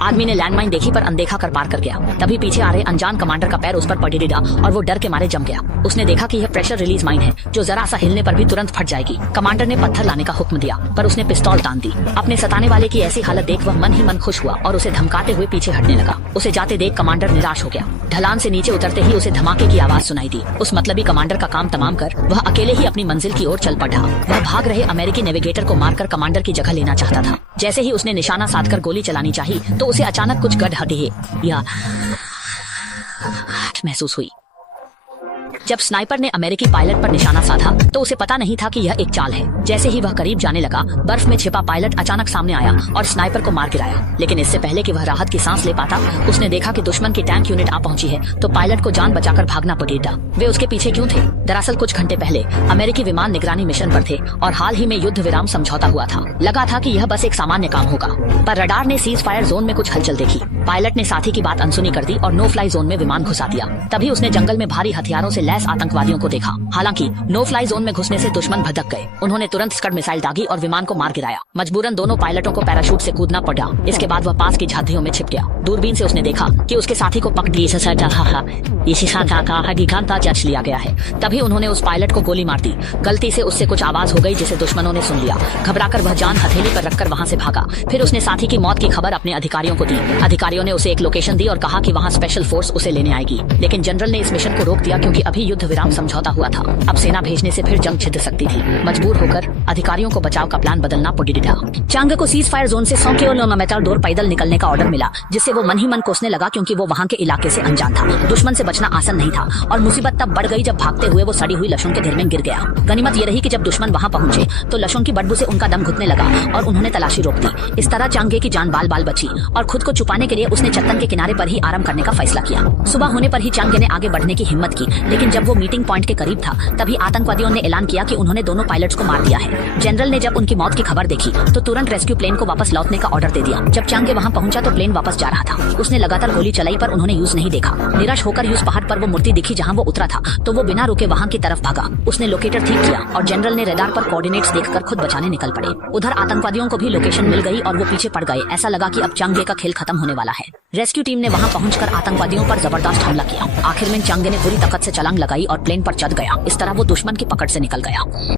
आदमी ने लैंडमाइन देखी पर अनदेखा कर पार कर गया। तभी पीछे आ रहे अनजान कमांडर का पैर उस पर पड़ी डिगा और वो डर के मारे जम गया। उसने देखा कि यह प्रेशर रिलीज माइन है जो जरा सा हिलने पर भी तुरंत फट जाएगी। कमांडर ने पत्थर लाने का हुक्म दिया पर उसने पिस्तौल तान दी। अपने सताने वाले की ऐसी हालत देख वह मन ही मन खुश हुआ और उसे धमकाते हुए पीछे हटने लगा। उसे जाते देख कमांडर निराश हो गया। ढलान से नीचे उतरते ही उसे धमाके की आवाज सुनाई दी। उस मतलबी कमांडर का काम तमाम कर वह अकेले ही अपनी मंजिल की ओर चल पड़ा। वह भाग रहे अमेरिकी नेविगेटर को मारकर कमांडर की जगह लेना चाहता था। जैसे ही उसने निशाना साधकर गोली चलानी चाही तो उसे अचानक कुछ गड़बड़ी या महसूस हुई। जब स्नाइपर ने अमेरिकी पायलट पर निशाना साधा तो उसे पता नहीं था कि यह एक चाल है। जैसे ही वह करीब जाने लगा बर्फ में छिपा पायलट अचानक सामने आया और स्नाइपर को मार गिराया। लेकिन इससे पहले कि वह राहत की सांस ले पाता उसने देखा कि दुश्मन की टैंक यूनिट आ पहुंची है तो पायलट को जान बचाकर भागना पड़ेगा। वे उसके पीछे क्यों थे? दरअसल कुछ घंटे पहले अमेरिकी विमान निगरानी मिशन पर थे और हाल ही में युद्ध विराम समझौता हुआ था। लगा था कि यह बस एक सामान्य काम होगा पर रडार ने सीज फायर जोन में कुछ हलचल देखी। पायलट ने साथी की बात अनसुनी कर दी और नो फ्लाई जोन में विमान घुसा दिया। तभी उसने जंगल में भारी हथियारों से लैस आतंकवादियों को देखा। हालांकि नो फ्लाई जोन में घुसने से दुश्मन भटक गए। उन्होंने तुरंत स्कड मिसाइल दागी और विमान को मार गिराया। मजबूरन दोनों पायलटों को पैराशूट से कूदना पड़ा। इसके बाद वह पास की झाड़ियों में छिप गया। दूरबीन से उसने देखा कि उसके साथी को पकड़ लिया गया है। तभी उन्होंने उस पायलट को गोली मार दी। गलती से उससे कुछ आवाज हो गई जिसे दुश्मनों ने सुन लिया। घबराकर वह जान हथेली पर रखकर वहां से भागा। फिर उसने साथी की मौत की खबर अपने अधिकारियों को दी। अधिकारियों ने उसे एक लोकेशन दी और कहा कि वहां स्पेशल फोर्स उसे लेने आएगी। लेकिन जनरल ने इस मिशन को रोक दिया क्योंकि अभी युद्ध विराम समझौता हुआ था। अब सेना भेजने से फिर जंग छिड़ सकती थी। मजबूर होकर अधिकारियों को बचाव का प्लान बदलना पड़ा। चांग को सीज फायर जोन से 100 किलोमीटर दूर पैदल निकलने का ऑर्डर मिला जिससे वो मन ही मन कोसने लगा क्योंकि वो वहाँ के इलाके से अनजान था। दुश्मन से बचना आसान नहीं था और मुसीबत तब बढ़ गई जब भागते हुए वो सड़ी हुई लशुन के ढेर में गिर गया। गनीमत ये रही कि जब दुश्मन वहाँ पहुंचे तो लशुन की बदबू से उनका दम घुटने लगा और उन्होंने तलाशी रोक दी। इस तरह चांगे की जान बाल बाल बची और खुद को छुपाने के लिए उसने चट्टान के किनारे पर ही आराम करने का फैसला किया। सुबह होने पर ही चांगे ने आगे बढ़ने की हिम्मत की लेकिन जब वो मीटिंग पॉइंट के करीब था तभी आतंकवादियों ने ऐलान किया कि उन्होंने दोनों पायलट्स को मार दिया है। जनरल ने जब उनकी मौत की खबर देखी तो तुरंत रेस्क्यू प्लेन को वापस लौटने का ऑर्डर दे दिया। जब चांगे वहां पहुंचा तो प्लेन वापस जा रहा था। उसने लगातार गोली चलाई पर उन्होंने यूज नहीं देखा। निराश होकर यूज पहाड़ पर वो मूर्ति दिखी जहां वो उतरा था तो वो बिना रुके वहां की तरफ भागा। उसने लोकेटर ठीक किया और जनरल ने रडार पर कोऑर्डिनेट्स देखकर खुद बचाने निकल पड़े। उधर आतंकवादियों को भी लोकेशन मिल गई और वो पीछे पड़ गए। ऐसा लगा कि अब चांगे का खेल खत्म होने वाला है। रेस्क्यू टीम ने वहां पहुंचकर आतंकवादियों पर जबरदस्त हमला किया। आखिर में चांगे ने पूरी ताकत से छलांग लगाई और प्लेन पर चढ़ गया। इस तरह वो दुश्मन की पकड़ से निकल गया।